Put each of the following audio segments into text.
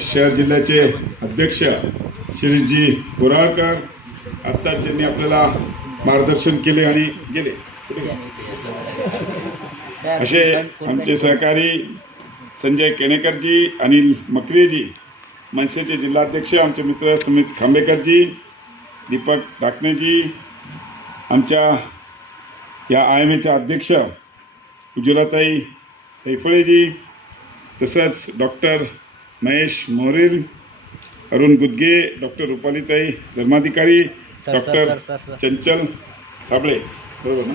शहर जिल्ह्याचे अध्यक्ष शिरीषजी बोराळकर आता ज्यांनी आपल्याला मार्गदर्शन केले आणि गेले असे आमचे सहकारी संजय केणेकरजी, अनिल मकरेजी, मनसेचे जिल्हाध्यक्ष आमचे मित्र सुमित खांबेकरजी, दीपक डाकणेजी, आमच्या या IMAच्या अध्यक्ष उज्ज्वलाताई तैफळेजी, तसंच डॉक्टर महेश मोरेल, अरुण गुदगे, डॉक्टर रुपालीताई धर्माधिकारी, डॉक्टर चंचल साबळे, बरोबर ना,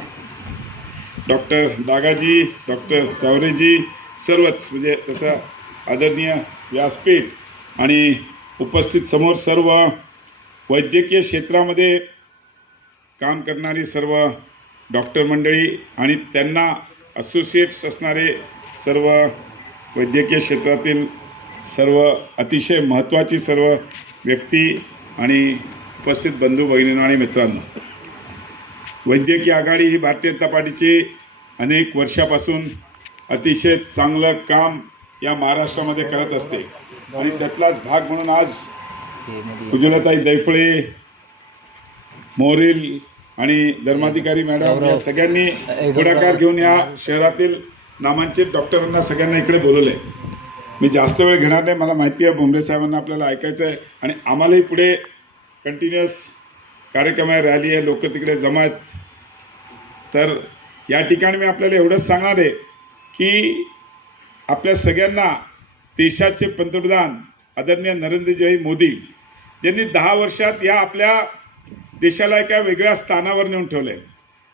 डॉक्टर दागाजी, डॉक्टर चावरेजी, सर्वच म्हणजे तसं आदरणीय व्यासपीठ आणि उपस्थित समोर सर्व वैद्यकीय क्षेत्रामध्ये काम करणारी सर्व डॉक्टर मंडळी आणि त्यांना असोसिएट्स असणारे सर्व वैद्यकीय क्षेत्रातील सर्व अतिशय महत्त्वाची सर्व व्यक्ती आणि उपस्थित बंधू भगिनींनो आणि मित्रांनो, वैद्यकीय आघाडी ही भारतीय जनता पार्टीची अनेक वर्षापासून अतिशय चांगलं काम या महाराष्ट्रामध्ये करत असते आणि त्यातलाच भाग म्हणून आज उज्ज्वलाताई दैफळे, मोरेल आणि धर्माधिकारी मॅडम या सगळ्यांनी पुढाकार घेऊन या शहरातील नामांकित डॉक्टरांना सगळ्यांना इकडे बोलवले. मी जास्त वेळ घेणार नाही, मला माहिती आहे भुमरे साहेबांना आपल्याला ऐकायचं आहे आणि आम्हालाही पुढे कंटिन्युअस कार्यक्रम आहे, रॅली आहे, लोक तिकडे जमा आहेत. तर या ठिकाणी मी आपल्याला एवढंच सांगणार आहे की आपल्या सगळ्यांना देशाचे पंतप्रधान आदरणीय नरेंद्रजी मोदी ज्यांनी 10 वर्षात या आपल्या देशाला एका वेगळ्या स्थानावर नेऊन ठेवलं आहे.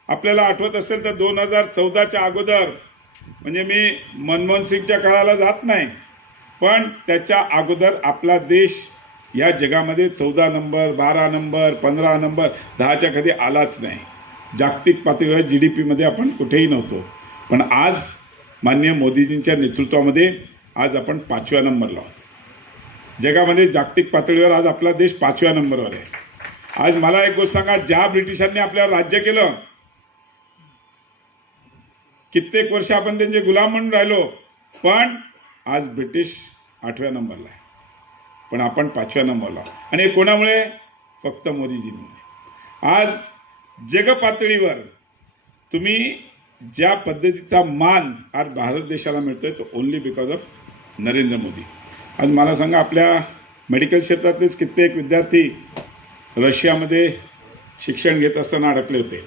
आपल्याला आठवत असेल तर 2014च्या अगोदर, म्हणजे मी मनमोहन सिंगच्या काळाला जात नाही, पण त्याच्या अगोदर आपला देश या जगामध्ये 14 नंबर, 12 नंबर, 15 नंबर, 10च्या कधी आलाच नाही. जागतिक पातळीवर GDPमध्ये आपण कुठेही नव्हतो, पण आज माननीय मोदीजींच्या नेतृत्वामध्ये आज आपण 5व्या नंबरला आहोत जगामध्ये. जागतिक पातळीवर आज आपला देश 5व्या नंबरवर आहे. आज मला एक गोष्ट सांगा, ज्या ब्रिटिशांनी आपल्यावर राज्य केलं, कित्येक वर्ष आपण त्यांचे गुलाम म्हणून राहिलो, पण आज ब्रिटिश 8व्या नंबरला आहे, पण आपण 5व्या नंबरला. आणि हे कोणामुळे? फक्त मोदीजींमुळे. आज जगपातळीवर तुम्ही ज्या पद्धतीचा मान आज भारत देशाला मिळतोय तो only because of Narendra Modi. आज मला सांगा, आपल्या मेडिकल क्षेत्रातलेच कित्येक विद्यार्थी रशियामध्ये शिक्षण घेत असताना अडकले होते.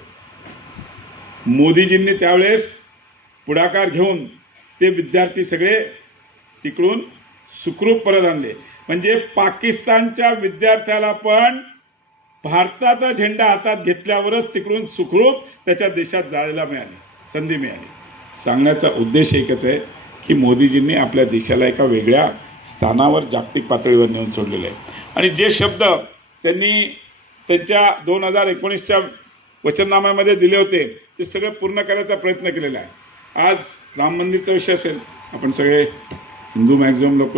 मोदीजींनी त्यावेळेस पुढाकार घेऊन ते विद्यार्थी सगळे तिकडून सुखरूप परत आणले. म्हणजे पाकिस्तानच्या विद्यार्थ्याला पण भारताचा झेंडा हातात घेतल्यावरच तिकडून सुखरूप त्याच्या देशात जायला मिळाली, संधी मिळाली. सांगण्याचा उद्देश एकच आहे की मोदीजींनी आपल्या देशाला एका वेगळ्या स्थानावर जागतिक पातळीवर नेऊन सोडलेलं आहे. आणि जे शब्द त्यांनी त्यांच्या 2019च्या वचननाम्यामध्ये दिले होते ते सगळे पूर्ण करायचा प्रयत्न केलेला आहे. आज राम मंदिरचा विषय असेल, आपण सगळे हिंदू मॅक्झिमम लोक,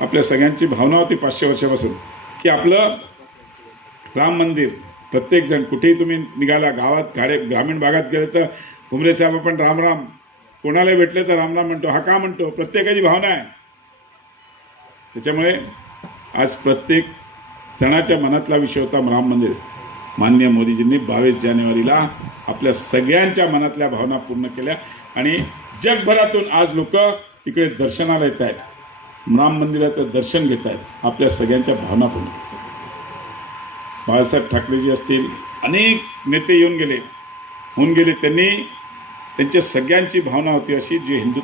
आपल्या सगळ्यांची भावना होती 500 वर्षापासून की आपलं राम मंदिर, प्रत्येकजण कुठेही तुम्ही निघाला, गावात ग्रामीण भागात गेले तर भुमरे साहेब आपण राम राम, कोणाला भेटले तर राम राम म्हणतो. हा का म्हणतो? प्रत्येकाची भावना आहे. त्याच्यामुळे आज प्रत्येक जणाच्या मनातला विषय होता राम मंदिर. माननीय मोदीजींनी 22 जानेवारीला आपल्या सगळ्यांच्या मनातल्या भावना पूर्ण केल्या आणि जगभरातून आज लोक तिकडे दर्शनाला येत आहेत, राम मंदिराचं दर्शन घेत आहेत, आपल्या सगळ्यांच्या भावना पूर्ण. बाळासाहेब ठाकरेजी असतील, अनेक नेते होऊन गेले, त्यांनी त्यांच्या सगळ्यांची भावना होती अशी जी हिंदू